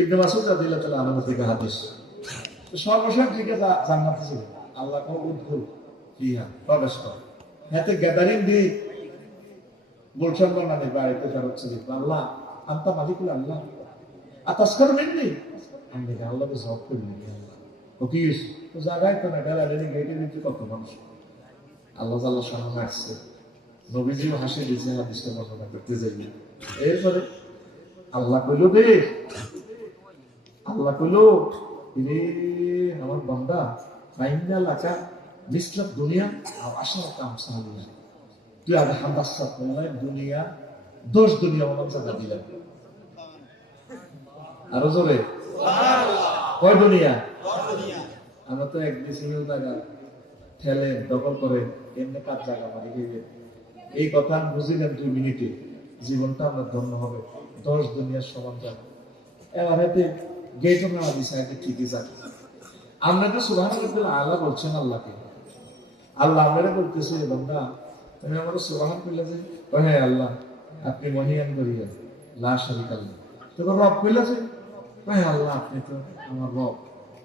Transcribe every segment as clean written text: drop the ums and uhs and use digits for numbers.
ইবনে মাসউদ রাদিয়াল্লাহু তাআলা আনহু থেকে হাদিস। সর্বশেষ দিকে জান্নাতে ছিল, আল্লাহ কো উদখুল ফিহা, প্রবেশ কর। হাতে গ্যাদারিং দি বলছেন বানানে বাড়িতে ফেরত চলে, আল্লাহ আনতা মালিকুল আল্লাহ আতাসকার মিন্নি, আমি আল্লাহকে জব করি ওকে তো জায়গায় তো না গ্যালারি গেটে নিচে কত মানুষ আল্লাহ আল্লাহ সামনে আসছে। নবীজিও হাসি দিয়েছে হাদিসটা বর্ণনা করতে যাইনি। এরপরে আল্লাহ কইল রে, আল্লাহ কইল রে আমার বান্দা ফাইনাল আকা মিসলাত দুনিয়া আর আশার কাম সালিয়া, তুই আগে হাদাসাত বললাই দুনিয়া 10 দুনিয়া আমার জায়গা দিলাম। আরো জোরে সুবহানাল্লাহ। কয় দুনিয়া? 10 দুনিয়া। আমরা তো এক ডিসিমিল জায়গা ঠেলে দখল করে এমনি কাজ জায়গা মারি গিয়ে এই কথা বুঝিলেন 2 মিনিটে, জীবনটা আমরা ধন্য হবে। 10 দুনিয়ার সমান জায়গা এবার হাতে গেট না দিছে ঠিকই যাবে। আমরা তো সুবহানাল্লাহ আল্লাহ বলছেন আল্লাহকে, আল্লাহ আমরা বলতেছে বান্দা তুমি আমার সুবহান কইলা যে হ্যাঁ আল্লাহ আপনি মহিয়ান করিয়া লা শারিকা আল্লাহ, তো রব কইলা যে হ্যাঁ আল্লাহ আপনি তো আমার রব,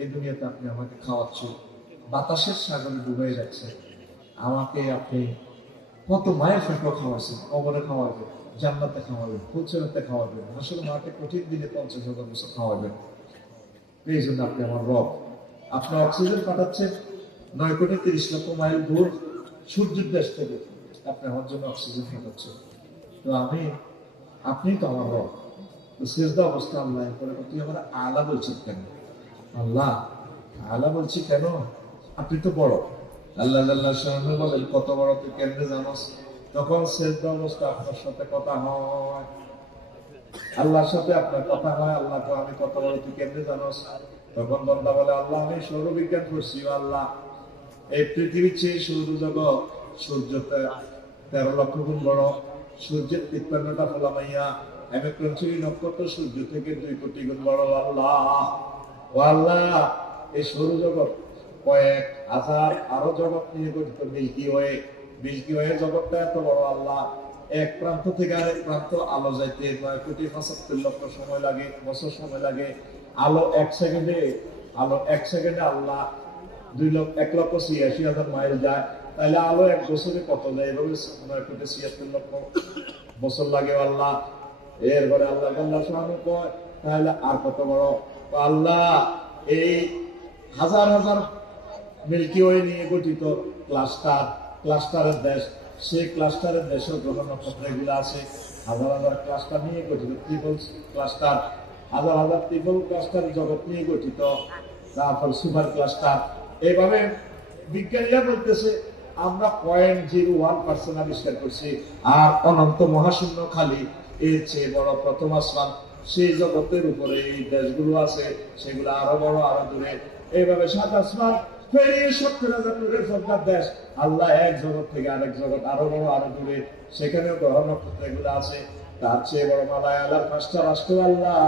এই দুনিয়াতে আপনি আমাকে খাওয়াচ্ছেন, বাতাসের সাগরে ডুবাই যাচ্ছে, আমাকে আপনি কত মায়ের ফেটো খাওয়াচ্ছেন, কবরে খাওয়াবেন, জান্নাতে খাওয়াবেন, ফুলসেরাতে খাওয়াবেন, আসলে মাকে কঠিন দিনে 50,000 বছর খাওয়াবেন, এই জন্য আপনি আমার রব। আপনি অক্সিজেন পাঠাচ্ছেন 9 কোটি 30 লক্ষ মাইল দূর সূর্যের দেশ থেকে, আপনি আমার জন্য অক্সিজেন পাঠাচ্ছেন, তো আপনি তো আমার রব। তো সেজদা অবস্থা আল্লাহ করে তুই আমার আলা বলছেন কেন? আল্লাহ আলা বলছি কেন? আপনি তো বড়। আল্লাহ আল্লাহ সামনে বলেন কত বড় তুই কেমনে জানোস? তখন সেজদা অবস্থা আপনার সাথে কথা হয়, আল্লাহর সাথে আপনার কথা হয়, আল্লাহ তো আমি কত বড় তুই কেমনে জানোস? তখন বান্দা বলে আল্লাহ আমি সৌরবিজ্ঞান পড়ছি, আল্লাহ এই পৃথিবীর চেয়ে সৌরজগৎ সূর্যতে 13 লক্ষ গুণ বড়, সূর্যের 53টা ফলামাইয়া এমএক্রন্সুরি নক্ষত্র সূর্য থেকে 2 কোটি গুণ বড়। আল্লাহ ও আল্লাহ এই সৌরজগৎ কয়েক হাজার আরো জগৎ নিয়ে গঠিত, মিল্কি ওয়ে জগৎটা এত বড়। আল্লাহ এক প্রান্ত থেকে আরেক প্রান্ত আলো যাইতে 9 কোটি 75 লক্ষ সময় লাগে, বছর সময় লাগে। আলো এক সেকেন্ডে আল্লাহ 1,86,000 মাইল যায়, তাহলে আলো এক বছরে কত যায়? এভাবে 9 কোটি 76 লক্ষ বছর লাগে। আল্লাহ এরপরে আল্লাহ সামনে কয় তাহলে আর কত বড়? আল্লাহ এই হাজার হাজার মিল্কি ওয়ে নিয়ে গঠিত ক্লাস্টারের দেশ, সেই ক্লাস্টারের দেশের গ্রহ নক্ষত্র এগুলো আছে, হাজার হাজার ক্লাস্টার নিয়ে গঠিত, ট্রিপল ক্লাস্টার, হাজার হাজার ট্রিপল ক্লাস্টার জগৎ নিয়ে গঠিত, তারপর সুপার ক্লাস্টার। এইভাবে বিজ্ঞানীরা বলতেছে আমরা 0.01% আবিষ্কার করছি, আর অনন্ত মহাশূন্য খালি এর চেয়ে বড় প্রথম আসমান, সেই জগতের উপরে এই দেশগুলো আছে, সেগুলো আরো বড় আরো দূরে। এইভাবে 7 আসমান পেরিয়ে 70,000 দূরের সরকার দেশ, আল্লাহ এক জগৎ থেকে আরেক জগৎ আরো বড় আরো দূরে, সেখানেও গ্রহ নক্ষত্র এগুলো আছে। তার চেয়ে বড় মালায়ালার 5টা রাষ্ট্র আল্লাহ,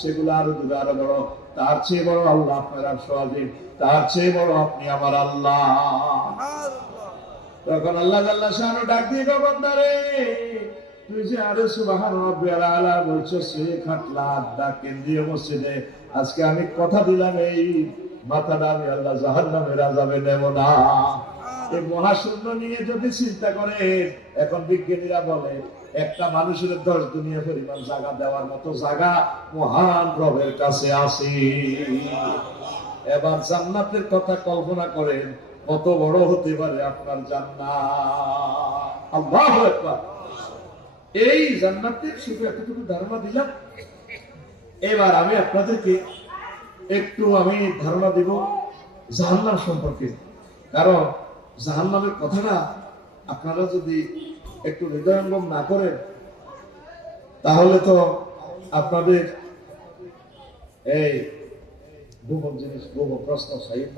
সেগুলো আরো দূরে আরো বড়। তার চেয়ে বড় আল্লাহ আপনার আরশ আজিম, তার চেয়ে বড় আপনি আমার আল্লাহ। তখন আল্লাহ আল্লাহ শানু ডাক দিয়ে বান্দারে তুই যে আরে সুবহান রাব্বিয়াল আলা বলছো, সে খাটলা আড্ডা কেন্দ্রীয় মসজিদে আজকে আমি কথা দিলাম এই মাথাটা আমি আল্লাহ জাহান্নামের আযাবে নেব না। এই মহাশূন্য নিয়ে যদি চিন্তা করে, এখন বিজ্ঞানীরা বলে একটা মানুষের 10 দুনিয়া পরিমাণ জায়গা দেওয়ার মতো জায়গা মহান রবের কাছে আছে। এবার জান্নাতের কথা কল্পনা করেন, কত বড় হতে পারে আপনার জান্নাত। আল্লাহু আকবার। এই জান্নাতের শুধু এতটুকু ধারণা দিলাম। এবার আমি আপনাদেরকে একটু ধারণা দিব জাহান্নাম সম্পর্কে, কারণ জাহান্নামের কথাটা আপনারা যদি একটু হৃদয়ঙ্গম না করেন তাহলে তো আপনাদের এই গোপন জিনিস, গোপন প্রশ্ন সাহিত্য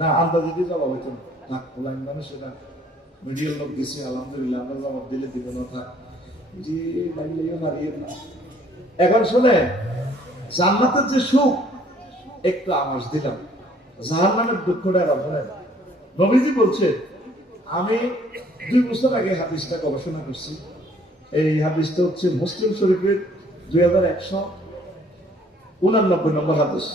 না আন্দাজ দিতে জবাব হইতো না, মানুষ এটা মিডিয়ার লোক দিছে আলহামদুলিল্লাহ, আমরা জবাব দিলে দিবে না থাক জি মারিয়ে না। এখন শুনে জান্নাতের যে সুখ একটু আভাস দিলাম, জাহান্নামের দুঃখটা রকমের। নবীজি বলছে, আমি 2 বছর আগে হাদিসটা গবেষণা করছি। এই হাদিসটা হচ্ছে মুসলিম শরীফের 2199 নম্বর হাদিস।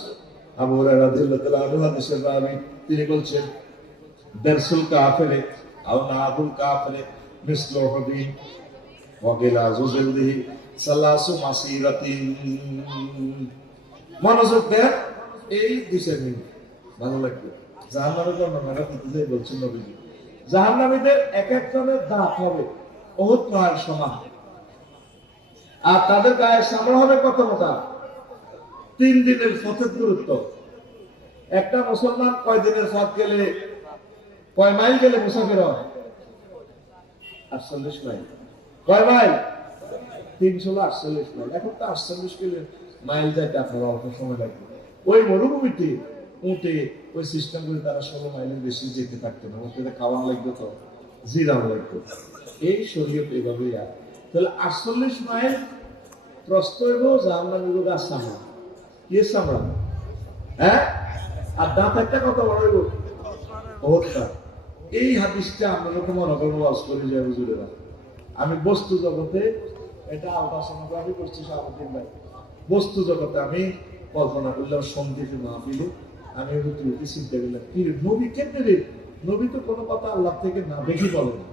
আবু হুরায়রা রাদিয়াল্লাহু তাআলা আনহু হাদিসের রাবী, তিনি বলছেন, দারসুল কাফিরে আও নাবুল কাফিরে মিসলু হুদিন ওয়া গিলাযু জিলদিহি সালাসু মাসিরাতিন। মনোযোগ দেন, এই 2 মিনিট ভালো লাগবে। জাহান্নামের বর্ণনা করতে বলছেন নবীজি, জাহান্নামীদের এক একজনের দাঁত হবে উহুদ পাহাড় সমান, আর তাদের গায়ের চামড়া হবে কত মোটা? 3 দিনের পথের দূরত্ব। একটা মুসলমান কয় দিনের পথ গেলে, কয় মাইল গেলে মুসাফির হয়? 48 মাইল। কয় মাইল? 348 মাইল। এখন তো 48 মাইল যাইতে আপনার অল্প সময় লাগবে। ওই মরুভূমিতে উঠে ওই সিস্টেম করে তারা 16 মাইলের বেশি যেতে থাকতো না। ওদের খাওয়ান লাগতো, তো জিরাও লাগতো। এই শরীয়ত এভাবেই। আর তাহলে 48 মাইল প্রস্ত হইব জাহান্নামী গাছ চামড়া, কি চামড়া? হ্যাঁ, আর দাঁত একটা কত বড় হইব? ওটা। এই হাদিসটা আমরা যখন মনে করবো ওয়াজ করে যাই হুজুরেরা, আমি বস্তু জগতে এটা আলোচনা করছি সারাদিন ভাই। বস্তু জগতে আমি কল্পনা করলাম সঙ্গীত মাহফিলে, আমি উঠে চিন্তা করলাম, কি নবী কেন্দ্রে, নবী তো কোনো কথা আল্লাহ থেকে না দেখি বলে না।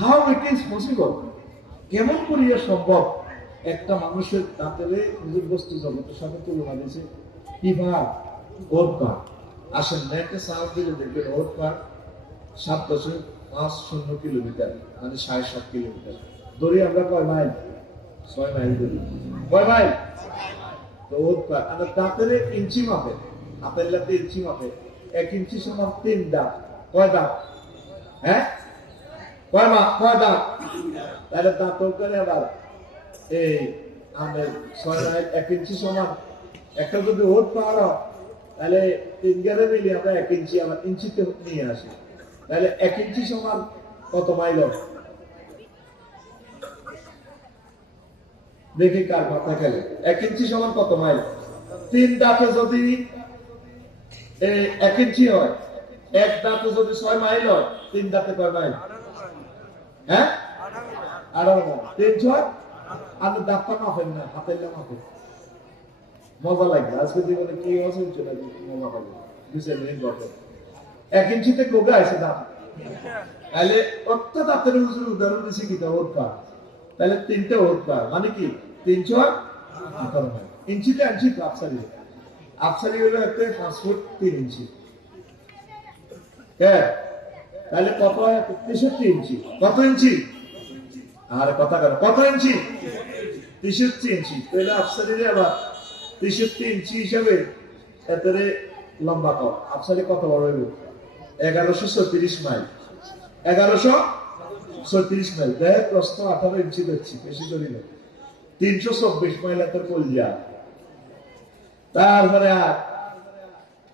How it is possible? কেমন করিয়া সম্ভব একটা মানুষের দাঁতের নিজের বস্তু জগতের সাথে তুলনা দিয়েছে? কি ভাব ওর পা আসেন না, একটা সাহায্য দিলে দেখবেন ওর পা 7.50 কিলোমিটার, মানে 7.5 কিলোমিটার। ধরি আমরা কয় মাইল? 6 মাইল ধরি। কয় মাইল? তো ওর পা আর দাঁতের ইঞ্চি মাপে, হাতের লাতে ইঞ্চি মাপে। 1 ইঞ্চি সমান 3 দাঁত। কয় দাঁত? হ্যাঁ, কয় দাঁত? তাহলে দাঁত করে আবার এই আমাদের 6 মাইল 1 ইঞ্চি সমান। একটা যদি ওট পাহাড়, তাহলে 3 গেলে মিলিয়ে আমরা 1 ইঞ্চি আবার ইঞ্চিতে নিয়ে আসি, তাহলে 1 ইঞ্চি সমান কত মাইল? দেখি কার মাথা খেলে। 1 ইঞ্চি সমান কত মাইল? 3 দাঁতে যদি 1 ইঞ্চি হয়, 1 দাঁতে যদি 6 মাইল হয়, 3 দাঁতে কয় মাইল? হ্যাঁ, 18 মাইল। 3 6 আর দাঁতটা মাপেন না, হাতের মাপেন। মজা লাগবে আজকে জীবনে কি আছে চলে মজা পাবে। 2 মিনিট বটে 1 ইঞ্চিতে কোগা আছে দাঁত, তাহলে কত দাঁতের হুজুর উদাহরণ দিছি কি ওর পা, তাহলে 3টে ওর পা, মানে কি 318 মাইল। ইঞ্চিতে ইঞ্চি আফসারি হলো একটা 5 ফুট 3 ইঞ্চি। হ্যাঁ, তাহলে কত হয়? 63 ইঞ্চি। কত ইঞ্চি? আরে কথা কর, কত ইঞ্চি? 63 ইঞ্চি। তাহলে আফসারিরে আবার 63 ইঞ্চি হিসাবে এতরে লম্বা কত? আফসারি কত বড় হইব? 1136 মাইল। 1136 মাইল। দেখ প্রশ্ন 18 ইঞ্চি দেখছি, বেশি করি না। 324 মাইল এত কলজা। তারপরে আর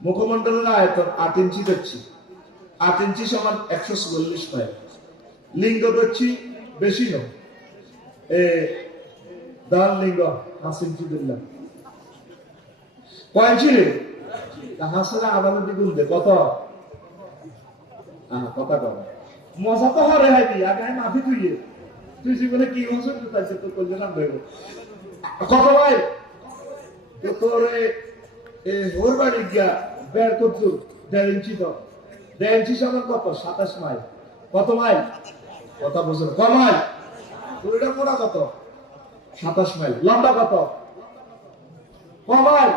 মুখমন্ডলের আয়তন 8 ইঞ্চি দেখছি। 8 ইঞ্চি সমান 144 মাইল। লিঙ্গ দেখছি বেশি নয়, দান লিঙ্গ 5 ইঞ্চি দিলাম। কয় ইঞ্চি রে? হাসলে আদালত দ্বিগুণ দে কত? কথা কর, মজা তো হরে হয় দি আগে মাফি তুই জীবনে কি বছর তাইছে তো কইলে না দেব কত ভাই? তো তোরে ওর বাড়ি গিয়া বের করছু 1.5 ইঞ্চি। তো 1.5 ইঞ্চি সমান কত? 27 মাইল। কত মাইল? কথা বুঝলো? কত মাইল? পুরোটা মোড়া কত? 27 মাইল। লম্বা কত? কত মাইল?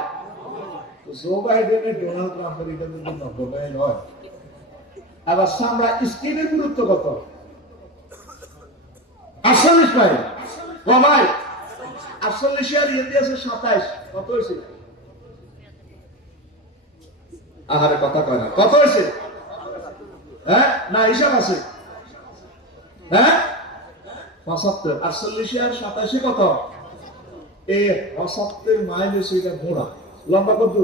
জো বাইডেনের ডোনাল্ড ট্রাম্পের এটা কিন্তু 90 মাইল হয়। আবার সামরা স্কিনের দূরত্ব কত? 48 মাইল। কত মাইল? 48 আর ইয়ে দিয়েছে 27। কত হয়েছে? আহারে কথা কয় না, কত হয়েছে? হ্যাঁ, না হিসাব আছে। হ্যাঁ, 75। 48 আর 27 কত? 75 মাইল হয়েছে। এটা ঘোড়া লম্বা কত?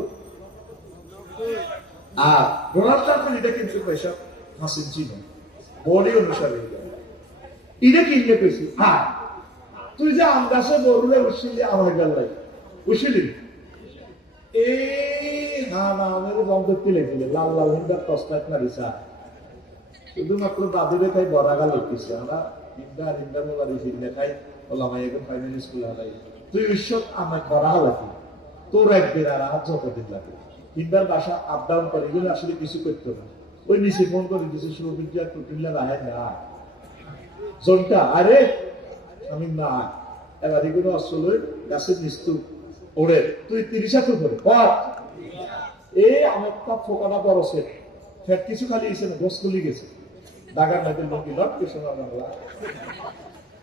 আর ডোনাল্ড ট্রাম্পের এটা কিন্তু পয়সা 5 ইঞ্চি নয়, বডি অনুসারে এটা কিনলে পেয়েছি। হ্যাঁ, তুই যে আম গাছে বড়লে উঠছিলি আমার গেল উঠছিলি আমাদের জম করতে লেগেছিল লাল লাল হিন্দার তস্তাক না রিসা শুধুমাত্র দাদিরে তাই বড়াগা লেগেছে। আমরা হিন্দা মোলা রিসি দেখাই ওলামাই এখন প্রাইমারি স্কুলে হারাই তুই ঈশ্বর আমার করা লাগবে, তোর একদিন আর আমার যতদিন লাগে, তিনবার বাসা আপ ডাউন করে, এগুলো আসলে কিছু করতো না। ওই নিচে ফোন করে দিছে সুবিধা টুটিল্লা রাহে না জনটা, আরে আমি না এবার এগুলো আসলে গাছের নিস্তু ওরে তুই 30 হাত করে এই আমারটা ফোকাটা বড়ছে ফেট কিছু খালি এসে না গোস খুলি গেছে ঢাকার নদীর লোক গেল কিছু বাংলা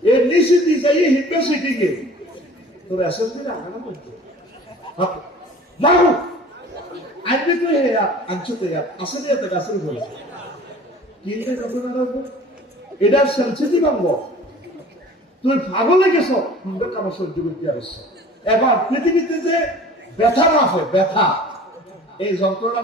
এর নিচে দিয়ে যাই হিন্দু সিটিং এ তোর অ্যাসেম্বলি আগানো করছে মারু আইবে তো হে আনছো তো আসলে এত গাছের বলে কিন্তু কখন আরম্ভ এটা সেন্সিটিভ অঙ্গ, তুই পাগলে গেছ সুন্দর কাম সহ্য করতে পারছ। এবার পৃথিবীতে যে ব্যথা না হয়, ব্যথা এই যন্ত্রণা